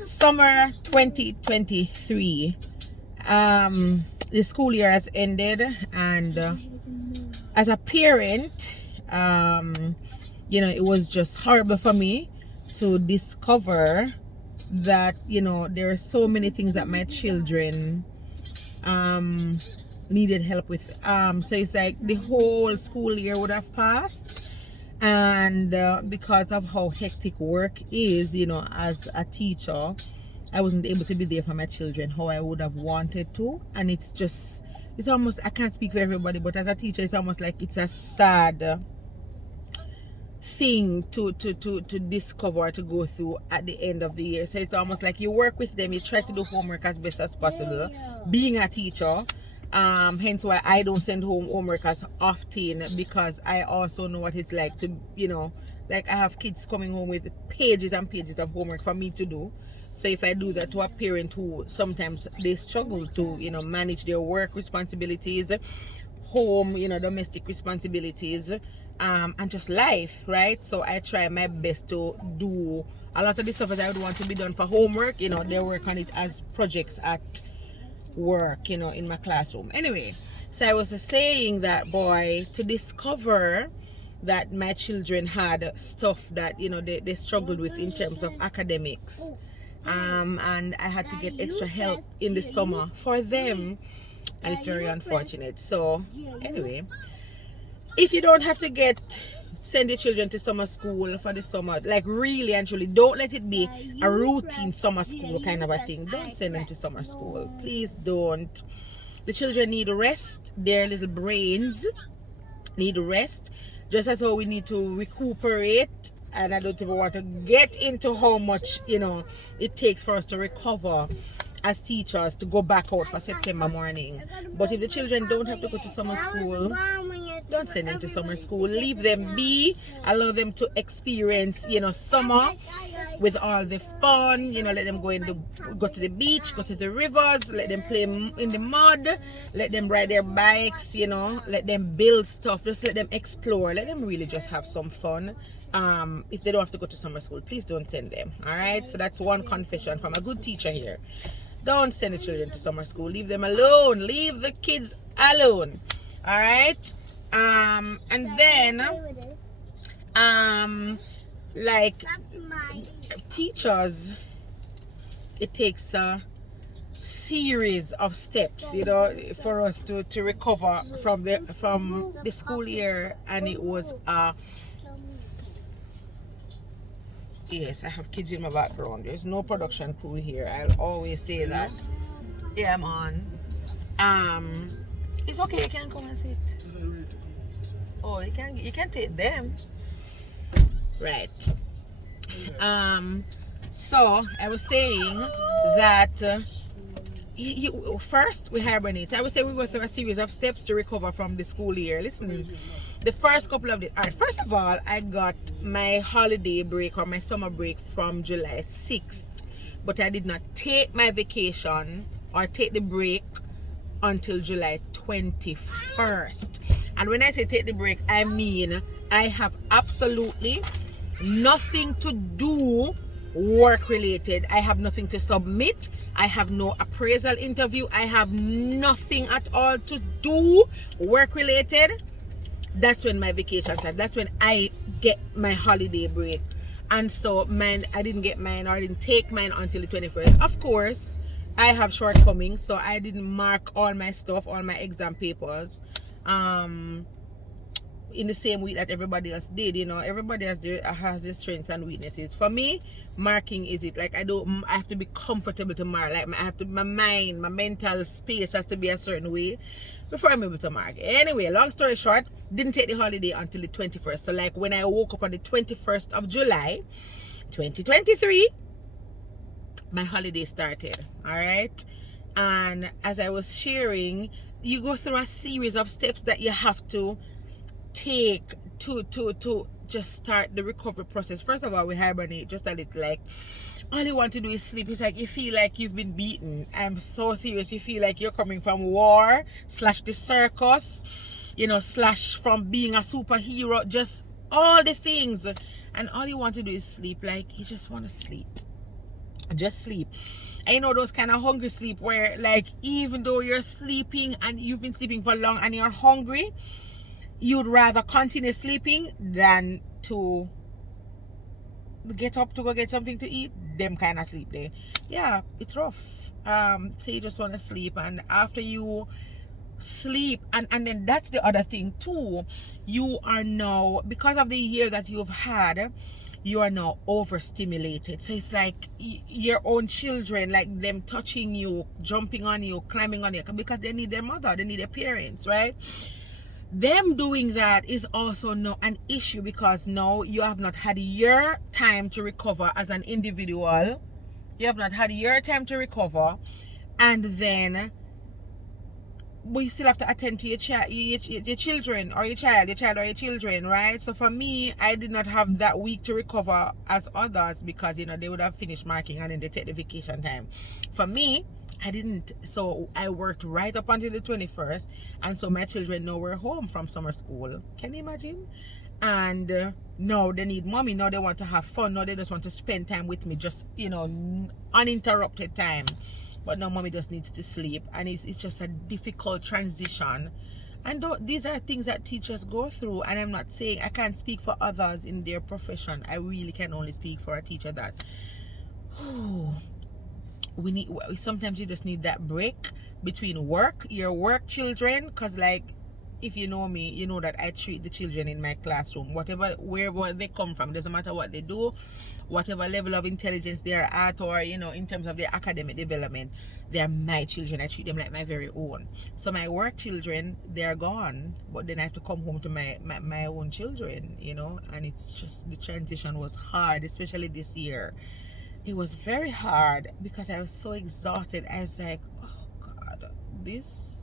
Summer 2023. The school year has ended, and as a parent, it was just horrible for me to discover that there are so many things that my children um needed help with. So it's like the whole school year would have passed, and because of how hectic work is, as a teacher, I wasn't able to be there for my children how I would have wanted to. And it's almost, I can't speak for everybody, but as a teacher, it's almost like it's a sad thing to discover, to go through at the end of the year. So it's almost like you work with them, you try to do homework as best as possible, being a teacher. Hence why I don't send home homework as often, because I also know what it's like to, like I have kids coming home with pages and pages of homework for me to do. So if I do that to a parent who sometimes they struggle to, manage their work responsibilities, home, domestic responsibilities, and just life, right? So I try my best to do a lot of the stuff that I would want to be done for homework. They work on it as projects at work, in my classroom. Anyway, so I was saying that, boy, to discover that my children had stuff that they struggled with in terms of academics, and I had to get extra help in the summer for them, and it's very unfortunate. So anyway, if you don't have to send your children to summer school for the summer, like really and truly, don't let it be a routine summer school kind of a thing. Don't send them to summer school, please don't. The children need rest, their little brains need rest, just as how we need to recuperate. And I don't even want to get into how much it takes for us to recover as teachers to go back out for September morning. But if the children don't have to go to summer school, don't send them to summer school. Leave them be. Allow them to experience, summer with all the fun. Let them go to the beach, go to the rivers. Let them play in the mud. Let them ride their bikes. Let them build stuff. Just let them explore. Let them really just have some fun. If they don't have to go to summer school, please don't send them. All right. So that's one confession from a good teacher here. Don't send the children to summer school. Leave them alone. Leave the kids alone. All right. And then, like teachers, it takes a series of steps, for us to recover from the school year. And it was yes, I have kids in my background. There's no production crew here. I'll always say that. Yeah, I'm on. It's okay. You can come and sit. Oh, you can take them. Right. So I was saying that first we hibernate. I would say we go through a series of steps to recover from the school year. Listen, the first couple of days. All right, first of all, I got my holiday break or my summer break from July 6th, but I did not take my vacation or take the break until July 21st. And when I say take the break, I mean I have absolutely nothing to do work related. I have nothing to submit. I have no appraisal interview. I have nothing at all to do work related. That's when my vacation starts. That's when I get my holiday break. And so I didn't get mine, or I didn't take mine until the 21st. Of course, I have shortcomings, so I didn't mark all my stuff, all my exam papers, in the same week that everybody else did. Everybody has their strengths and weaknesses. For me, marking is it. Like I have to be comfortable to mark. Like my mind, my mental space has to be a certain way before I'm able to mark. Anyway, long story short, didn't take the holiday until the 21st. So like when I woke up on the 21st of July 2023, my holiday started. All right. And as I was sharing, you go through a series of steps that you have to take to just start the recovery process. First of all, we hibernate just a little. Like all you want to do is sleep. It's like you feel like you've been beaten. I'm so serious. You feel like you're coming from war / the circus, / from being a superhero, just all the things. And all you want to do is sleep. Like you just want to sleep. Just sleep. And you know those kind of hungry sleep where, like, even though you're sleeping and you've been sleeping for long and you're hungry, you'd rather continue sleeping than to get up to go get something to eat. Them kind of sleep there. Yeah, it's rough. So you just want to sleep, and after you sleep, and then that's the other thing too, you are now, because of the year that you've had, you are now overstimulated. So it's like your own children, like them touching you, jumping on you, climbing on you, because they need their mother, they need their parents, right? Them doing that is also no an issue, because now you have not had your time to recover as an individual. You have not had your time to recover, and then we still have to attend to your child, your children, or your child or your children, right? So for me, I did not have that week to recover as others, because you know they would have finished marking and then they take the vacation time. For me, I didn't. So I worked right up until the 21st, and so my children now were home from summer school. Can you imagine? And now they need mommy. Now they want to have fun. Now they just want to spend time with me, just, you know, uninterrupted time. But now mommy just needs to sleep, and it's just a difficult transition. And these are things that teachers go through, and I'm not saying, I can't speak for others in their profession. I really can only speak for a teacher that sometimes you just need that break between work, your work children, because like, if you know me, you know that I treat the children in my classroom, wherever they come from, doesn't matter what they do, whatever level of intelligence they are at, or you know, in terms of their academic development, they are my children. I treat them like my very own. So my work children, they're gone, but then I have to come home to my own children, you know. And it's just, the transition was hard, especially this year. It was very hard because I was so exhausted. I was like, oh God, this.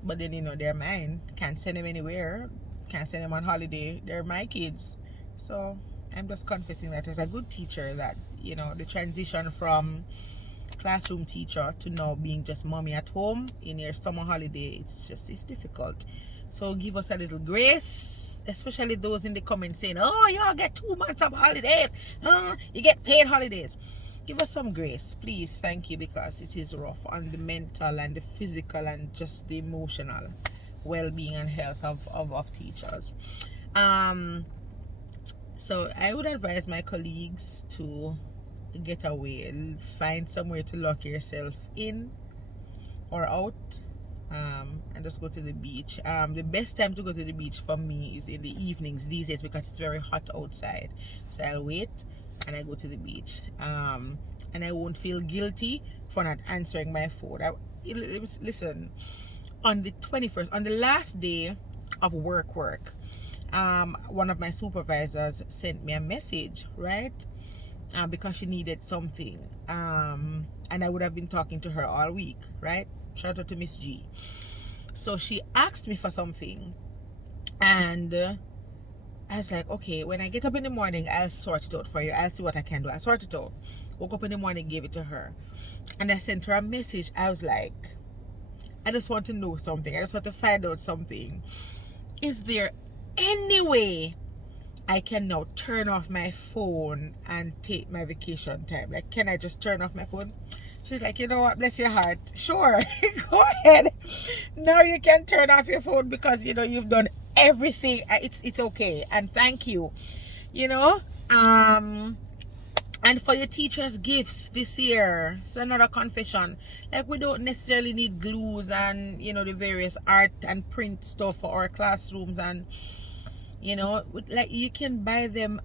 But then, you know, they're mine. Can't send them anywhere. Can't send them on holiday. They're my kids. So I'm just confessing that as a good teacher, that, you know, the transition from classroom teacher to now being just mommy at home in your summer holiday, it's difficult. So give us a little grace, especially those in the comments saying, oh, y'all get 2 months of holidays, you get paid holidays. Give us some grace, please. Thank you, because it is rough on the mental and the physical and just the emotional well-being and health of teachers. So I would advise my colleagues to get away, find somewhere to lock yourself in or out, and just go to the beach. The best time to go to the beach for me is in the evenings these days, because it's very hot outside. So I'll wait and I go to the beach, and I won't feel guilty for not answering my phone. Listen, on the 21st, on the last day of work, one of my supervisors sent me a message, right? Because she needed something, and I would have been talking to her all week, right? Shout out to Miss G. So she asked me for something, and I was like, okay, when I get up in the morning, I'll sort it out for you. I'll see what I can do. I sort it out. Woke up in the morning, gave it to her, and I sent her a message. I was like, I just want to know something. I just want to find out something. Is there any way I can now turn off my phone and take my vacation time? Like, can I just turn off my phone? She's like, you know what, bless your heart. Sure, go ahead. Now you can turn off your phone, because, you know, you've done everything. It's okay. And thank you. You know, and for your teachers' gifts this year, it's another confession. Like, we don't necessarily need glues and, you know, the various art and print stuff for our classrooms, and you know, like, you can buy them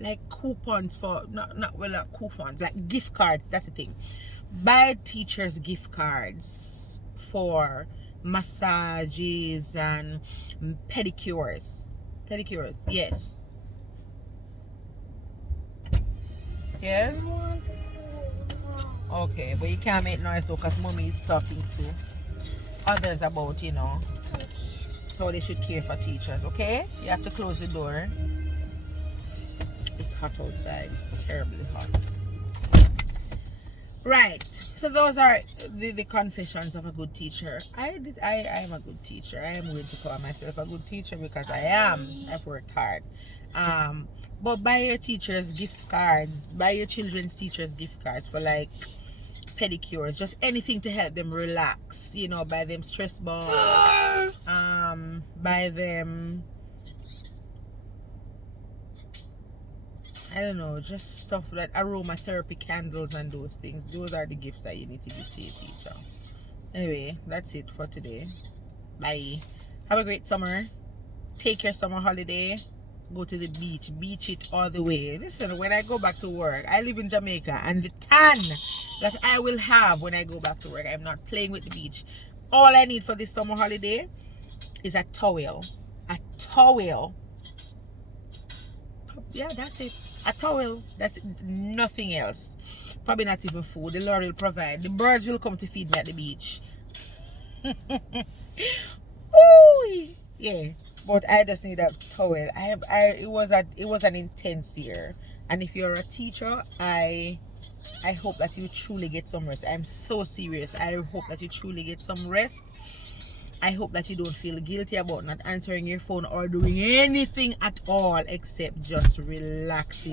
like coupons for not coupons, like gift cards. That's the thing. Buy teachers gift cards for massages and pedicures. Yes. Okay, but you can't make noise though, because mommy is talking to others about, you know, how they should care for teachers. Okay, you have to close the door. It's hot outside. It's terribly hot. Right, so those are the confessions of a good teacher. I am a good teacher. I am going to call myself a good teacher, because I am. I've worked hard, But buy your teachers gift cards. Buy your children's teachers gift cards for like pedicures, just anything to help them relax. You know, buy them stress balls. Buy them, I don't know, just stuff like aromatherapy candles and those things. Those are the gifts that you need to give to your teacher. Anyway, that's it for today. Bye. Have a great summer. Take your summer holiday. Go to the beach. Beach it all the way. Listen, when I go back to work, I live in Jamaica, and the tan that I will have when I go back to work, I'm not playing with the beach. All I need for this summer holiday is a towel. A towel. Yeah, that's it. A towel. That's it. Nothing else. Probably not even food. The Lord will provide. The birds will come to feed me at the beach. Ooh, yeah. But I just need a towel. It was an intense year. And if you're a teacher, I hope that you truly get some rest. I'm so serious. I hope that you truly get some rest. I hope that you don't feel guilty about not answering your phone or doing anything at all except just relaxing.